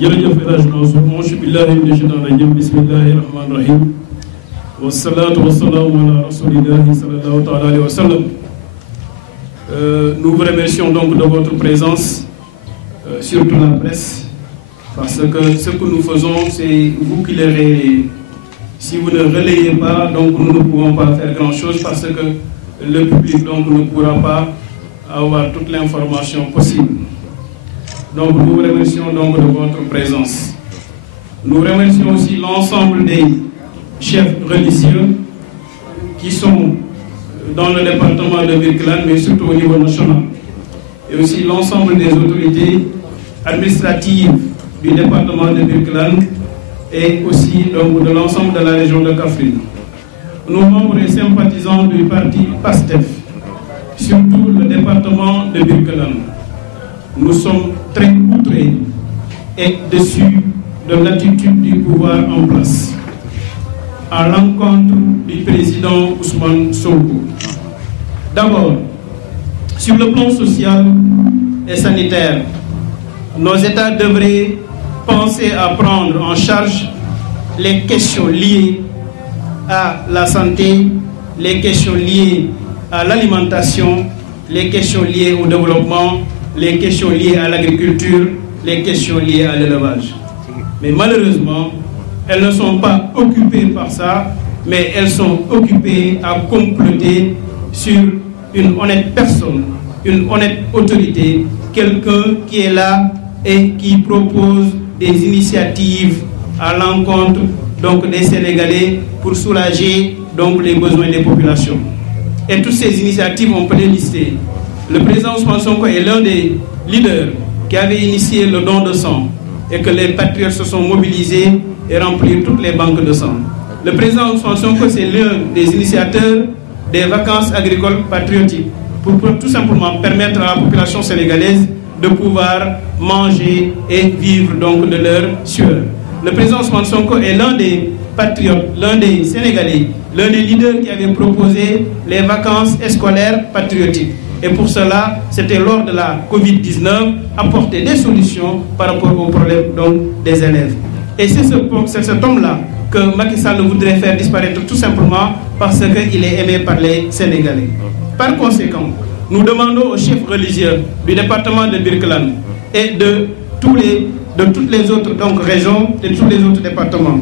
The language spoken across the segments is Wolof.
jërëjëf El Hadj Mansour auzu billaahi mina shaytaani rajiim bismillaahi rahmaani rahiim wassalaatu wassalaamu ala rasuulillaahi sallallahu taala alayhi wa sallam. Nous vous remercions donc de votre présence, surtout la presse, parce que ce que nous faisons, c'est vous qui le relayez. Si vous ne relayez pas, donc nous ne pouvons pas faire grand-chose parce que le public donc ne pourra pas avoir toute l'information possible. Donc nous vous remercions donc de votre présence. Nous remercions aussi l'ensemble des chefs religieux qui sont dans le département de Birkelane, mais surtout au niveau national. Et aussi l'ensemble des autorités administratives du département de Birkelane et aussi donc de l'ensemble de la région de Kaffrine. Nous, membres et sympathisants du parti PASTEF, surtout le département de Birkelane, nous sommes très outrés et déçus de l'attitude du pouvoir en place à l'encontre du président Ousmane Sonko. D'abord, sur le plan social et sanitaire, nos États devraient penser à prendre en charge les questions liées à la santé, les questions liées à l'alimentation, les questions liées au développement, les questions liées à l'agriculture, les questions liées à l'élevage. Mais malheureusement, elles ne sont pas occupées par ça, mais elles sont occupées à comploter sur une honnête personne, une honnête autorité, quelqu'un qui est là et qui propose des initiatives à l'encontre donc des Sénégalais pour soulager donc les besoins des populations. Et toutes ces initiatives, on peut les lister. Le président Ousmane Sonko est l'un des leaders qui avait initié le don de sang et que les patriotes se sont mobilisés et remplir toutes les banques de sang. Le président Ousmane Sonko, c'est l'un des initiateurs des vacances agricoles patriotiques pour tout simplement permettre à la population sénégalaise de pouvoir manger et vivre donc de leur sueur. Le président Ousmane Sonko est l'un des patriotes, l'un des Sénégalais, l'un des leaders qui avait proposé les vacances scolaires patriotiques. Et pour cela, c'était lors de la Covid-19, apporter des solutions par rapport aux problèmes donc, des élèves. Et c'est cet homme-là que Macky Sall voudrait faire disparaître tout simplement parce qu'il est aimé par les Sénégalais. Par conséquent, nous demandons aux chefs religieux du département de Birkelane et de toutes les autres donc, régions et de tous les autres départements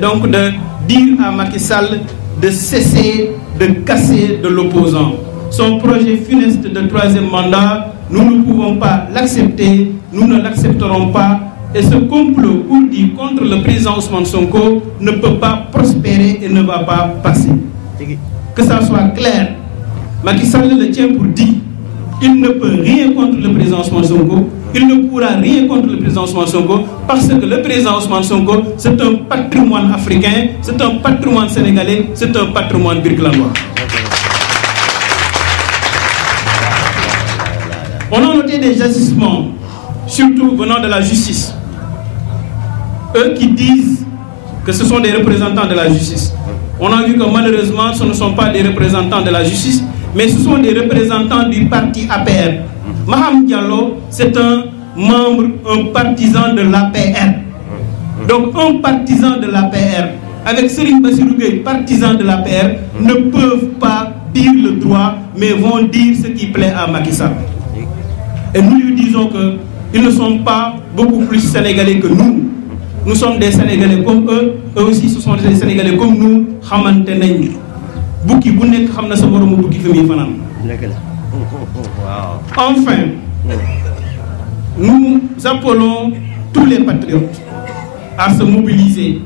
donc de dire à Macky Sall de cesser de casser de l'opposant. Son projet funeste de 3e mandat, nous ne pouvons pas l'accepter, nous ne l'accepterons pas. Et ce complot ourdi contre le président Ousmane Sonko ne peut pas prospérer et ne va pas passer. Que ça soit clair, Macky Sall le tient pour dit. Il ne peut rien contre le président Ousmane Sonko, il ne pourra rien contre le président Ousmane Sonko parce que le président Ousmane Sonko, c'est un patrimoine africain, c'est un patrimoine sénégalais, c'est un patrimoine birkelanois. On a noté des agissements, surtout venant de la justice. Eux qui disent que ce sont des représentants de la justice. On a vu que malheureusement, ce ne sont pas des représentants de la justice, mais ce sont des représentants du parti APR. Maham Diallo, c'est un membre, un partisan de l'APR. Donc un partisan de l'APR, avec Serigne Bassirou Gueye, partisan de l'APR, ne peuvent pas dire le droit, mais vont dire ce qui plaît à Macky Sall. Et nous lui disons qu'ils ne sont pas beaucoup plus sénégalais que nous. Nous sommes des Sénégalais comme eux, eux aussi ce sont des Sénégalais comme nous. Enfin, nous appelons tous les patriotes à se mobiliser,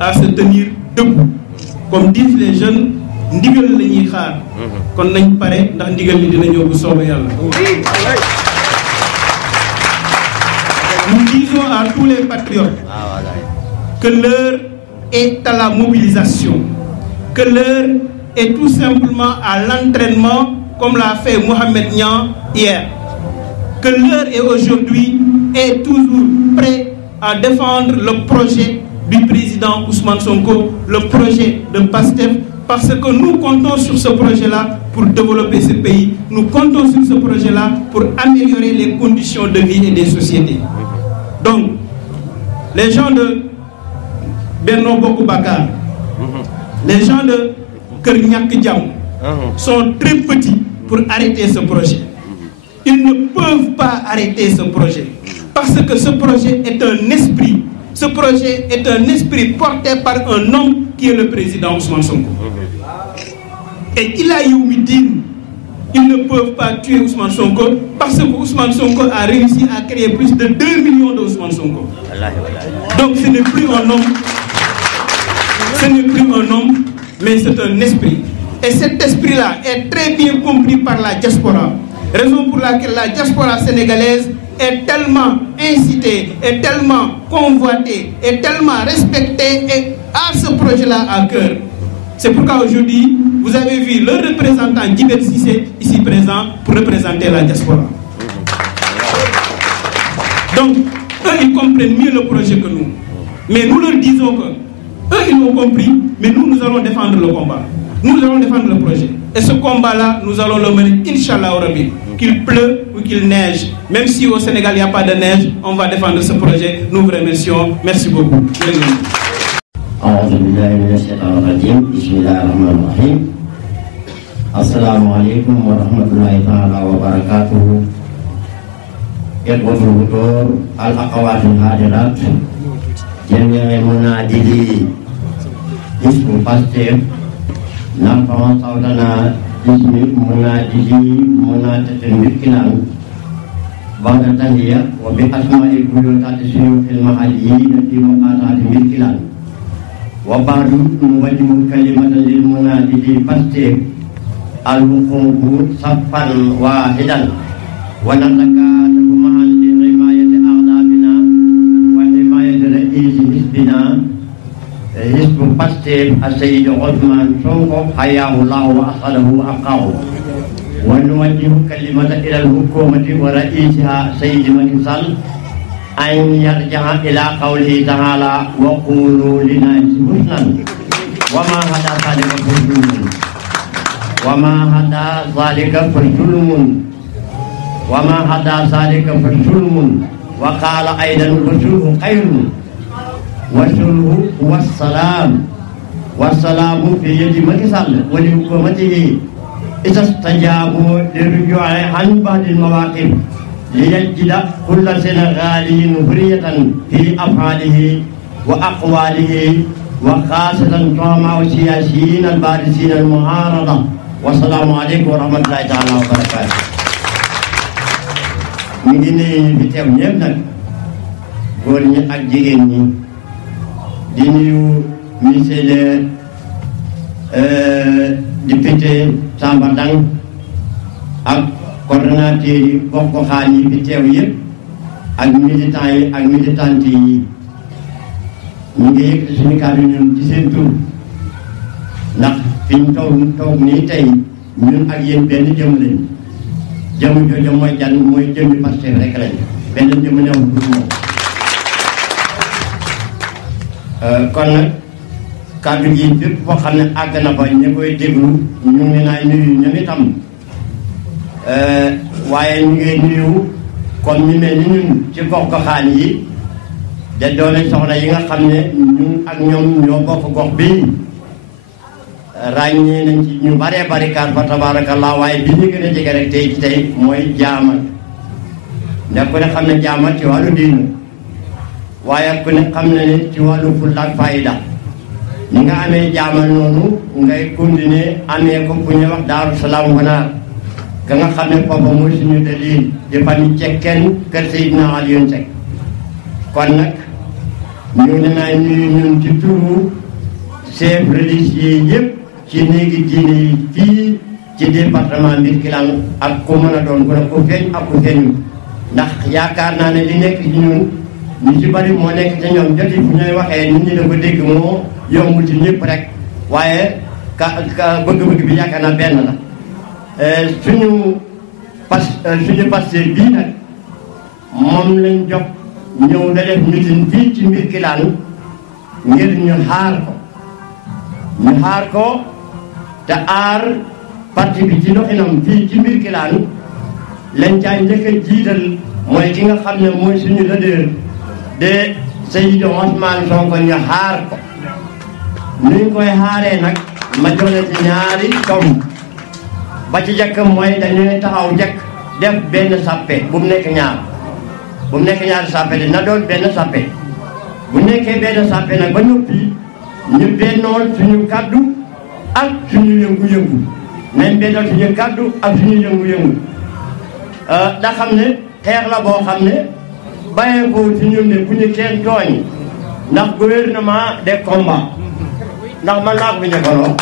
à se tenir debout. Comme disent les jeunes, ndigal la ñuy xaar kon nañ pare ndax ndigal li dina ñëw bu soobee Yàlla. Nous disons à tous les patriotes que l'heure est à la mobilisation, que l'heure est tout simplement à l'entraînement comme l'a fait Mohamed Niang hier, que l'heure est aujourd'hui et toujours prêt à défendre le projet du président Ousmane Sonko, le projet de PASTEF, parce que nous comptons sur ce projet-là pour développer ce pays. Nous comptons sur ce projet-là pour améliorer les conditions de vie et des sociétés. Donc, les gens de Benno Bokk Bakar, les gens de Kër Ñàkk Jàmm sont très petits pour arrêter ce projet. Ils ne peuvent pas arrêter ce projet parce que ce projet est un esprit. Ce projet est un esprit porté par un homme qui est le président Ousmane Sonko. Et Ila Youmidine, ils ne peuvent pas tuer Ousmane Sonko parce que Ousmane Sonko a réussi à créer plus de 2 millions d'Ousmane Sonko. Donc ce n'est plus un homme, mais c'est un esprit. Et cet esprit-là est très bien compris par la diaspora. Raison pour laquelle la diaspora sénégalaise est tellement incitée, est tellement convoitée, est tellement respectée et a ce projet-là à cœur. C'est pourquoi aujourd'hui, vous avez vu le représentant Djibril Cissé ici présent pour représenter la diaspora. Donc, eux, ils comprennent mieux le projet que nous. Mais nous leur disons que eux, ils l'ont compris, mais nous allons défendre le combat. Nous allons défendre le projet. Et ce combat-là, nous allons le mener, Inch'Allah, au Rabbi. Qu'il pleut ou qu'il neige. Même si au Sénégal, il n'y a pas de neige, on va défendre ce projet. Nous vous remercions. Merci beaucoup. أعوذ بالله من الشيطان الرجيم بسم الله الرحمن الرحيم السلام عليكم ورحمة الله تعالى وبركاته إخوة الحضور الأخوات الحاضرات جميع منادلي اسم باستيف نرفع صوتنا باسم منادلي منادة بالكلام بعد التحية وبأسماء البيوتات الشيوخ المحليين في مقاطعة بالكلام وبعد نوجه كلمة للمنادي باستيف الوقوف صفا واحدا ونتكاتف معا لحماية أعضائنا وحماية رئيس حزبنا حزب باستيف السيد عثمان سونكو حياه الله وأسعده وأبقاه ونوجه كلمة إلى الحكومة ورئيسها سيد مكي سال أن يرجع إلى قوله تعالى وقولوا للناس حسنا وما هدى ذلك فالظلم وما هدى ذلك فالظلم وقال أيضا الرسول خير والصلح هو السلام والسلام في يد مكي سال ولحكومته إذا استجابوا للرجوع عن بعض المواقف ليجد كل سنغالي حرية في أفعاله وأقواله وخاصة طامع السياسيين البارزين المعارضة والسلام عليكم ورحمة الله تعالى وبركاته. ñu ngi nuyu fi teew ñëpp nag góor ñi ak jigéen ñi di nuyu monsieur le député Samba Dang ak coordonnateur yi gox-goxaan yi fi teew yëpp ak militants yi ak militantes yi ñu ngi yëkkati suñu kàddu ñun ci seen tur ndax fi ñu toog nii tey ñun ak yéen benn jëm lañ jëm jooju mooy jan mooy jëmmi Pastef rek lañ benn jëm newul pour moom kon nag kàddu gi fépp foo xam ne àgg na ba ñu koy déglu ñu ngi naay nuyu ñoom itam waaye ñu ngi nuyu comme ñu mel ni ñun ci gox-goxaan yi de doole soxna yi nga xam ne ñun ak ñoom ñoo bokk gox bi ràññee nañ ci ñu baree bari kaar fa tabarakallah waaye bi ñu gën a jege rek tey ci tey mooy jaamal ndax ku ne xam ne jaamal ci wàllu diina waaye ku ne xam ne ci wàllu fulla ak fayda ni nga amee jaamal noonu ngay continuer amee ko ku ñuy wax Daaru Salaam Wanaar ka nga xam ne foofu mooy suñu dalil di famille cekkeen kër Seydina Alioune Seck kon nag ñu ngi naa nuyu ñun ci turu chef religieux yëpp ci néegi diine yi fii ci département Birkelane ak ku mën a doon ku ne ku feeñ ak ku feeñu ndax yaakaar naa ne li nekk ci ñun ñu ci bari moo nekk ci ñoom joti fu ñooy waxee nit ñi dafa dégg moo yombul ci ñëpp rek waaye ka bëgg-bëgg bi yaakaar naa benn la suñu Pastef bii nag moom lañ jox ñëw da def meeting fii ci Birkelane ngir ñu xaar ko te aar parti bi ci doxinam fii ci Birkelane lañ caa njëkk a jiital mooy ki nga xam ne mooy suñu leader de Seydou Ousmane Sonko ñu xaar ko nuñ koy xaaree nag ma joxe ci ñaari tomb ba ci jëkk mooy dañuy taxaw jëkk def benn sàppe bu mu nekk ñaar bu mu nekk ñaari sàppe de na doon benn sàppe bu nekkee benn sàppe nag ba noppi ñu bennoon suñu kaddu ak suñu yëngu-yëngu nañ bennoon suñu kaddu ak suñu yëngu-yëngu da xam ne xeex la boo xam ne bàyyee ko ci ñun ne bu ñu kenn tooñ ndax gouvernement de combat ndax man naa ko fi njëkkaloo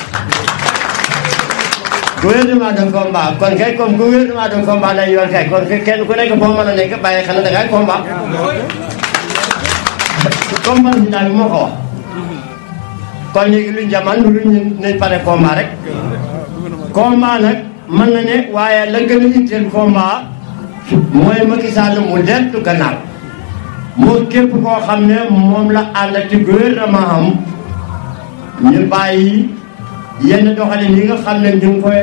gouvernement de combat kon kay comme gouvernement de combat lañ yor kay kon kenn ku nekk foo mën a nekk bàyyi xel da ngay combat combat bi daal moo ko wax kon léegi luñ jaman lu ñu pare combat rek combat nag mën na ne waaye la gën a itteel combat mooy Macky Sall mu deltu gannaaw moo képp koo xam ne moom la ànd ci gouvernement am ñu bàyyi yenn doxalin yi nga xam ne ñu ngi koy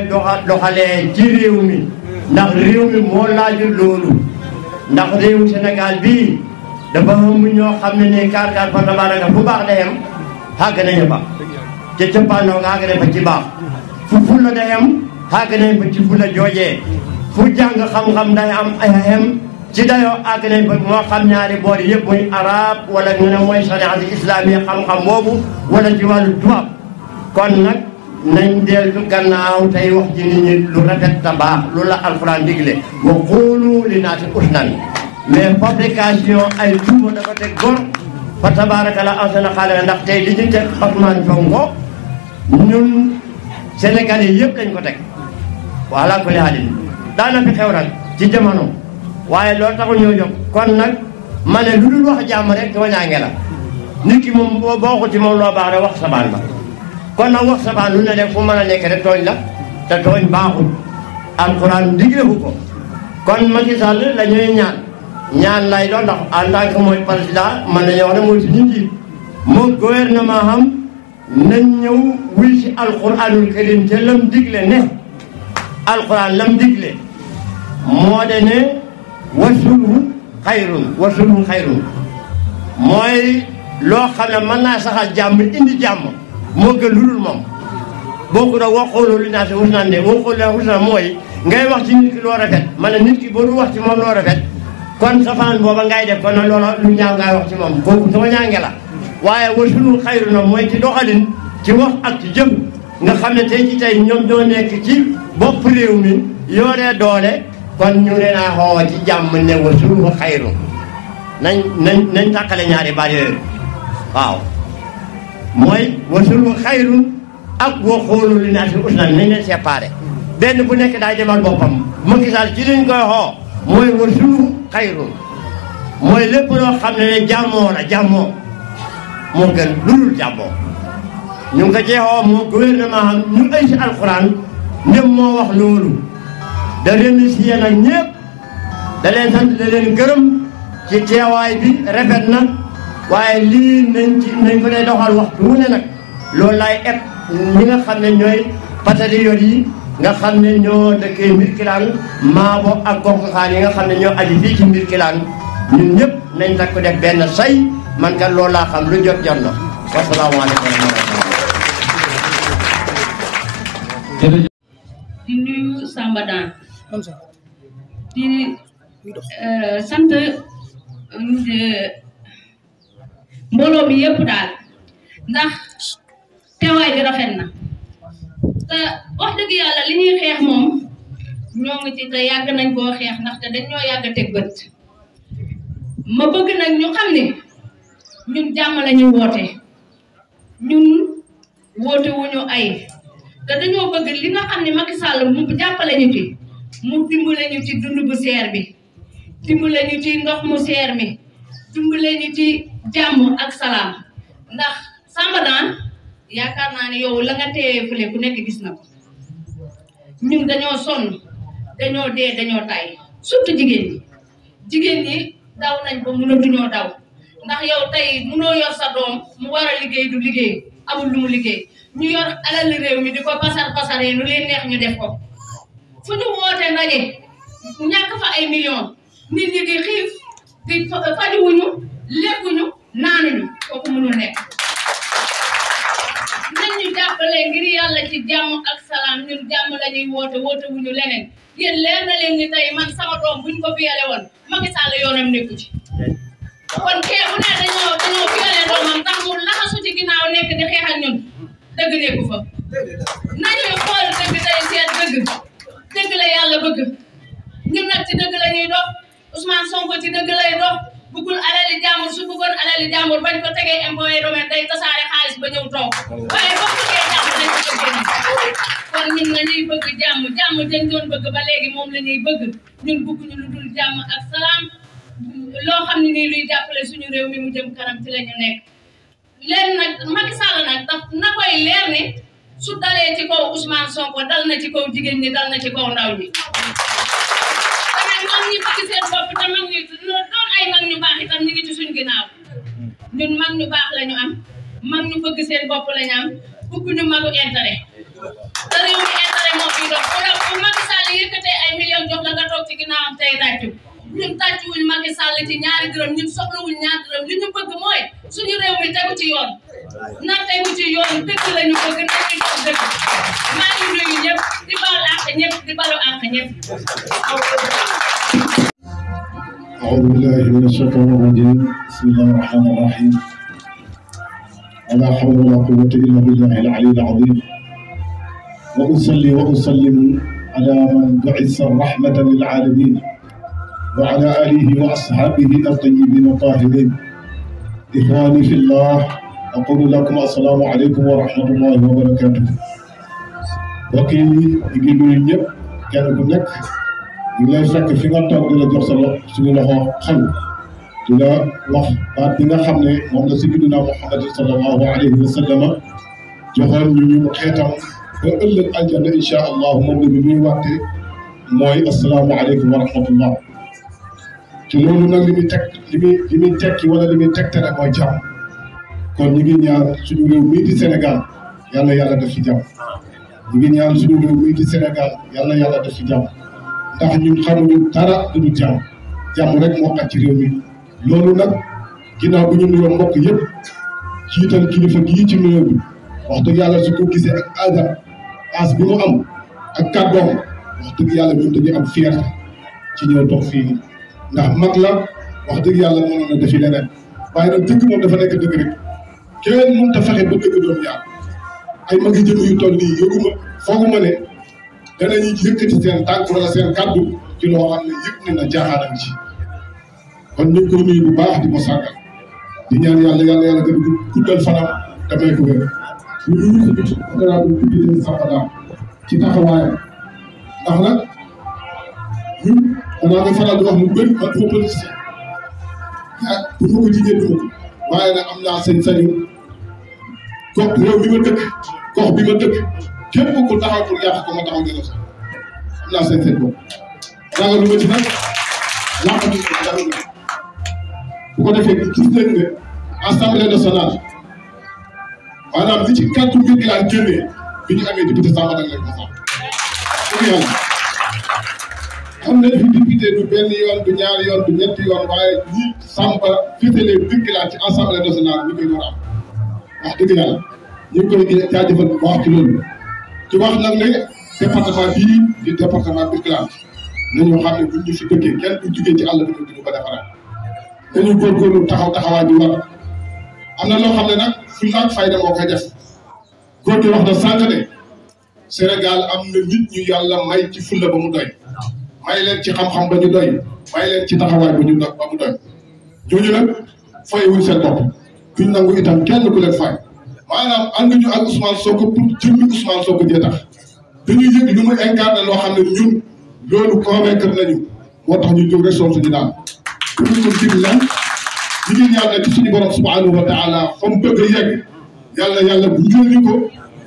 doxalee ci réew mi ndax réew mi moo laajul loolu ndax réewu Sénégal bii dafa ëmb ñoo xam ne nii kaar fa tabaraka fu baax day am xàgg nañu ba ca cëppaandoo nga xàgg nañ fa ci baax fu fulla day am xàgg nañ fa ci fulla joojee fu jàng xam-xam day am ay xem ci dayoo àgg nañ fa moo xam ñaari boor yëpp muy arab wala ñu ne mooy shariati islamique xam-xam boobu wala ci wàllu tubaab kon nag nañ dellu gannaaw tey wax ci nit ñi lu rafet ta baax loolu la alquran digle wa quulu li naati usnan mais fabrication ay tuuba dafa teg gor fa tabaraka la ansana xaale ndax tey li ñu teg Ousmane Sonko ñun Sénégalais yëpp lañ ko teg voilà ko li haalin daana fi xew nag ci jamono waaye loolu taxul ñoo jóg kon nag ma ne lu dul wax jàmm rek tooñaange la nit ki moom boo waxul ci moom loo baax rek wax sabaan ba kon nag wax sabaan lu ne rek fu mën a nekk rek tooñ la te tooñ baaxul alxuraan diglewu ko kon Macky Sall la ñuy ñaan lay doon ndax en tant que mooy président man nañoo wax ne mooy suñu njiit moo gouvernement xam nañ ñëw wuy si alxuraanul karim te lam digle ne alxuraan lam digle moo de ne wasulhu xayrun mooy loo xam ne mën naa saxal jàmm indi jàmm moo gën lu dul moom bokku da waxooloo li naa si husnan de waxooloo husnan mooy ngay wax ci nit ki loo rafet ma ne nit ki boo du wax ci moom loo rafet kon safaan booba ngay def kon nag loola lu ñaaw ngay wax ci moom kooku sama ñaange la waaye wasulhu xayrun mooy ci doxalin ci wax ak ci jëf nga xam ne tey ci tey ñoom ñoo nekk ci bopp réew mi yoree doole kon ñu ne naa xoowa ci jàmm ne wasulhu xayrun nañ tàqale ñaari baat yooyu waaw mooy wasulhu xayrun ak waxoolu li naa si usnan nañ leen séparé benn bu nekk daay demal boppam Macky Sall ci liñ koy xoo mooy wasulhu xayrun mooy lépp loo xam ne jàmmoo la jàmmoo moo gën lu dul jàmmoo ñu ngi ko jeexoo moo gouvernement xam ñu ay si alxuraan ndem moo wax loolu da remercier nag ñëpp da leen sant da leen gërëm ci teewaay bi rafet na waaye lii nañ ko dee doxal waxtu wu ne nag loolu laay eb ñi nga xam ne ñooy patriotes yi nga xam ne ñoo dëkkee Mbirkilaan Maabo ak gox-goxaan yi nga xam ne ñoo aju fii ci Mbirkilaan ñun ñëpp nañ takk ko def benn say man kat loolu laa xam lu jot na wasalaamaaleykum wa rahmatulah. di nuyu Samba Daan di sant mbooloo mi yëpp daal ndax teewaay bi rafet na te wax dëgg yàlla li ñuy xeex moom ñoo ngi ci te yàgg nañ koo xeex ndaxte dañ ñoo yàgg a teg bët ma bëgg nag ñu xam ne ñun jàmm la ñu woote ñun woote wuñu ay te dañoo bëgg li nga xam ne Macky Sall mu jàppale ñu ci mu dimbale ñu ci dund bu seer bi dimbale ñu ci ndox mu seer mi dimbale ñu ci jàmm ak salaam ndax Samba Daan yaakaar naa ne yow la nga téye fële ku nekk gis na ko ñun dañoo sonn dañoo dee dañoo tay surtout jigéen ñi daw nañ ba mënatuñoo daw ndax yow tey mënoo yor sa doom mu war a liggéey du liggéey amul lu mu liggéey ñu yor alal réew mi di ko pasaree lu leen neex ñu def ko fu ñu woote ndaje ñàkk fa ay millions nit ñi di xiif di fajuwuñu lekkuñu ci jàmm ak salaam ñun jàmm la ñuy woote wuñu leneen yéen leer na leen ni tey man sama doom buñ ko violé woon Macky Sall yoonam nekku ci kon kee bu ne dañoo violé doomam tax mu laxasu ci ginnaaw nekk di xeex ak ñun dëgg nekku fa nañuy xool dëgg tey seet dëgg la yàlla bëgg ñun nag ci dëgg la ñuy dox Ousmane Sonko ci dëgg lay dox bëggul alali jàmbur su bëggoon alali jàmbur bañ ko tegee impôt et domaine day tasaare xaalis ba ñëw toog waaye ba bëggee jàmm dañ ko bëgg kon ñun nañuy bëgg jàmm dañ doon bëgg ba léegi moom la ñuy bëgg ñun bëgguñu lu dul jàmm ak salaam loo xam ne nii luy jàppale suñu réew mi mu jëm kanam ci la ñu nekk leen nag Macky Sall nag daf na koy leer ne su dalee ci kaw Ousmane Sonko dal na ci kaw jigéen ñi dal na ci kaw ndaw ñi mag ñi bëgg seen bopp te mag ñi doon ay mag ñu baax itam ñu ngi ci suñ ginnaaw ñun mag ñu baax la ñu am mag ñu bëgg seen bopp la ñu am bëgguñu magu intérêt te réew mi intérêt moo fiy dox bu Macky Sall yëkkatee ay millions jox la nga toog ci ginnaawam tey tàccu ñun tàccuwuñ Macky Sall ci ñaari dërëm ñun soxlawuñ ñaari dërëm li ñu bëgg mooy suñu réew mi tegu ci yoon na tegu ci yoon dëgg la ñu bëgg nañu dox dëgg maa ngi nuyu ñëpp di baal àq ñëpp di balu àq ñëpp أعوذ بالله من الشيطان الرجيم بسم الله الرحمن الرحيم ولا حول ولا قوة إلا بالله العلي العظيم وأصلي وأسلم على من بعث رحمة للعالمين وعلى آله وأصحابه الطيبين الطاهرين إخواني في الله أقول لكم السلام عليكم ورحمة الله وبركاته وكيل يجيبوا ñëpp kenn ku nekk ñu lay fekk fi nga toog di la jox sa suñu loxo xel di la wax baat bi nga xam ne moom la sayyidina Muhammad sallallahu alayhi wa sallam joxoon ñu xeetam ba ëllëg aljanna incha allah moom la ñu ñuy waxte mooy asalaamaaleykum wa rahmatullah ci loolu nag li muy tekki wala li muy tegtale mooy jàmm kon ñu ngi ñaan suñu réew mii di Sénégal yàlla def fi jàmm ñu ngi ñaan suñu réew mii di Sénégal yàlla def fi jàmm ndax ñun xamuñu dara duñu jàmm rek moo tax ci réew mi loolu nag ginnaaw bi ñu nuyoo mbokk yëpp jiital kilifa gii ci nuyoo bi wax dëgg yàlla su ko gisee ak aada as bi mu am ak kàddoom wax dëgg yàlla ñun dañuy am fierté ci ñëw toog fii nii ndax mag la wax dëgg yàlla mënoon na defi leneen waaye nag dëgg moom dafa nekk dëgg rek kenn mënut a fexe ba dëgg doon ñaar ay magi jëm yu toll nii yëguma fooguma ne danañu yëkkati seen tànk wala seen kàddu ci loo xam ne yëpp ne na jaaxaanam ci kon ñu ngi koy nuyu bu baax di ko sàggal di ñaan yàlla gën a guddal fanam damay ko wér ñu nuyu suñu honorable député Samba Dam ci taxawaayam ndax nag ñun danaa ko faral di wax mu bëri man duma politicien bu ma ko jigéen duma ko waaye nag am naa sañ-sañu gox réew bi ma dëkk gox bi ma dëkk képp ku taxaw pour yàq ko ma taxaw dina sax am naa sañ-sañ boobu ragalu ma ci nag làqatu dara bu ko defee gis nañ ne assemblée nationale maanaam li ci kàddu gi laa génnee bi ñu amee député Samba Dam lañ ko sax pour yàlla xam nañ fi député du benn yoon du ñaari yoon du ñetti yoon waaye ñi Samba féetalee dëgg laa ci assemblée nationale ñu koy door am wax dëgg yàlla ñu ngi koy jaajëfal bu baax ci loolu ci wax nag ne département bii di département Birkelane nañoo xam ne buñ ñu fi dëkkee kenn du jugee ci àll bi ñu ko defaraat dañu góorgóorlu taxawaay bi war am na loo xam ne nag fulla ak fayda moo koy def góor gi wax na sànq ne Sénégal am na nit ñu yàlla may ci fulla ba mu doy may leen ci xam-xam ba ñu doy may leen ci taxawaay ba mu doy ñooñu nag fayewuñ seen bopp duñ nangu itam kenn ku leen fay maanaam ànduñu ak Ousmane Sonko pour jëmmi Ousmane Sonko jee tax dañuy yëg lu mu incarné loo xam ne ñun loolu convaincre nañu moo tax ñu jóg rek soom suñu daal ñu ko dig lan ñu ngi ñaan ne ci suñu borom subhanahu wa taala fa mu bëgg a yegg yàlla bu ñu ko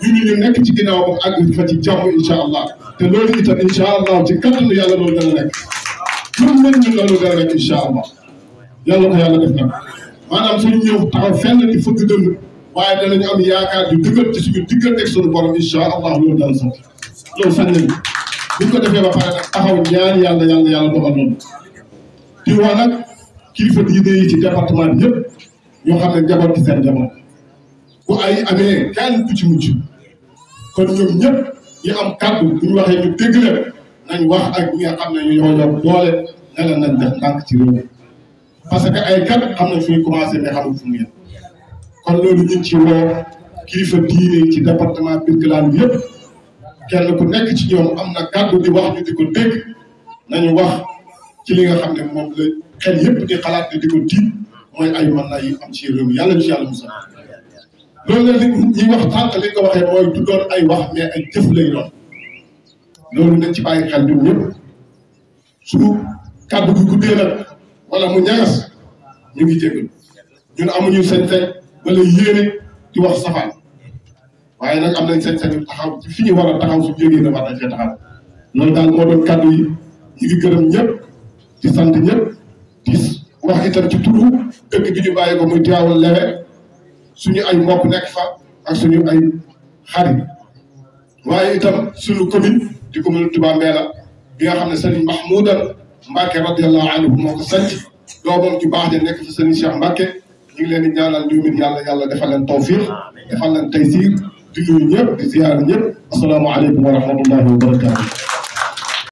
ñu nekk ci ginnaaw ba àgg fa ci jàmm incha allah te loolu itam incha allah ci kattanu yàlla loolu dana nekk pour mën ñu loolu dana nekk incha allah yàlla ko yàlla def nag maanaam suñu ñëw taxaw fenn di fëgg dënd waaye danañu am yaakaar di dëggal ci suñu diggante ak suñu borom incha allah loolu dana sotti loolu sañ nañu bu ñu ko defee ba pare nag taxaw ñaan yàlla doxal noonu di wax nag kilifa diine yi ci département bi yëpp ñoo xam ne njaboot ci seen njaboot bu ay amee kenn ku ci mucc kon ñoom ñëpp ñi am kàddu bu ñu waxee ñu dégg leen nañ wax ak ñi nga xam ne ñoo yor doole ne la nañ def ndànk ci réew mi parce que ay kat xam nañ fu ñu commencé mais xamul fu mu yem kon loolu ñu ngi ci woo kilifa diine ci département Birkelane bi yëpp kenn ku nekk ci ñoom am na kàddu di wax ñu di ko dégg nañu wax ci li nga xam ne moom la xel yëpp di xalaat di ko tiit mooy ay mën naa yi am ci réew mi yàlla ñu ci yàlla musal loolu la ñuy wax tànk li nga waxee mooy du doon ay wax mais ay jëf lay doon loolu nañ ci bàyyi xel ñun ñëpp su kàddu gi guddee nag wala mu ñagas ñu ngi jégalu ñun amuñu sañ-sañ wala yéene di wax safaan waaye nag am nañ sañ-sañu taxaw ci fi ñu war a taxaw su jógee na war nañ fee taxaw loolu daal moo doon kàddu yi ñu ngi gërëm ñëpp di sant ñëpp di wax itam ci turu dëkk bi ñu bàyyi ko muy Tivaouane Lewe suñu ay mbokk nekk fa ak suñu ay xarit waaye itam suñu commune di commune Touba Mbella bi nga xam ne Serigne Mahmoudan Mbacke radiyallahu anhu moo ko sanc doomam ju baax ja nekk fa Serigne Cheikh Mbacke ñu ngi leen di ñaanal ñoom it yàlla defal leen tawfiq defal leen taysir di nuyu ñëpp di ziyaar ñëpp asalaamaaleykum wa rahmatullahi wa barakatuh